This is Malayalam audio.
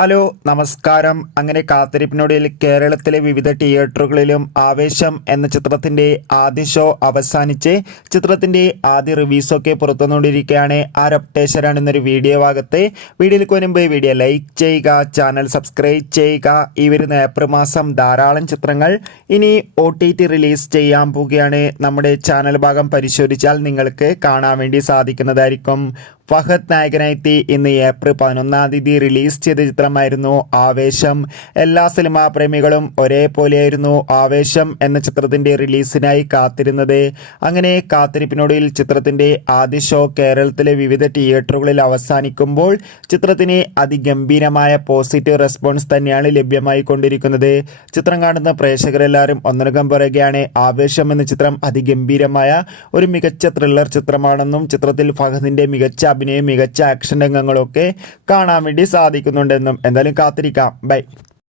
ഹലോ നമസ്കാരം. അങ്ങനെ കാത്തിരിപ്പിനൊടുവിൽ കേരളത്തിലെ വിവിധ തിയേറ്ററുകളിലും ആവേശം എന്ന ചിത്രത്തിന്റെ ആദ്യ ഷോ അവസാനിച്ച് ചിത്രത്തിന്റെ ആദ്യ റിവ്യൂസൊക്കെ പുറത്തുവന്നുകൊണ്ടിരിക്കുകയാണ്. അപ്ഡേഷനാണ് ഇന്നൊരു വീഡിയോ ഭാഗത്ത്. വീഡിയോയിലേക്ക് വരുമ്പോൾ വീഡിയോ ലൈക്ക് ചെയ്യുക, ചാനൽ സബ്സ്ക്രൈബ് ചെയ്യുക. ഈ വരുന്ന ഏപ്രിൽ മാസം ധാരാളം ചിത്രങ്ങൾ ഇനി OTT റിലീസ് ചെയ്യാൻ പോവുകയാണ്. നമ്മുടെ ചാനൽ ഭാഗം പരിശോധിച്ചാൽ നിങ്ങൾക്ക് കാണാൻ വേണ്ടി സാധിക്കുന്നതായിരിക്കും. ഫഹദ് നായകനായി ഇന്ന് ഏപ്രിൽ 11 റിലീസ് ചെയ്ത ചിത്രമായിരുന്നു ആവേശം. എല്ലാ സിനിമാ പ്രേമികളും ഒരേപോലെയായിരുന്നു ആവേശം എന്ന ചിത്രത്തിന്റെ റിലീസിനായി കാത്തിരുന്നത്. അങ്ങനെ കാത്തിരിപ്പിനൊടുവിൽ ചിത്രത്തിന്റെ ആദ്യ ഷോ കേരളത്തിലെ വിവിധ തിയേറ്ററുകളിൽ അവസാനിക്കുമ്പോൾ ചിത്രത്തിന് അതിഗംഭീരമായ പോസിറ്റീവ് റെസ്പോൺസ് തന്നെയാണ് ലഭ്യമായി കൊണ്ടിരിക്കുന്നത്. ചിത്രം കാണുന്ന പ്രേക്ഷകരെല്ലാവരും ഒന്നടങ്കം പറയുകയാണ് ആവേശം എന്ന ചിത്രം അതിഗംഭീരമായ ഒരു മികച്ച ത്രില്ലർ ചിത്രമാണെന്നും ചിത്രത്തിൽ ഫഹദിന്റെ മികച്ച അഭിനയം, മികച്ച ആക്ഷൻ രംഗങ്ങളൊക്കെ കാണാൻ വേണ്ടി സാധിക്കുന്നുണ്ടെന്നും. എന്തായാലും കാത്തിരിക്കാം. ബൈ.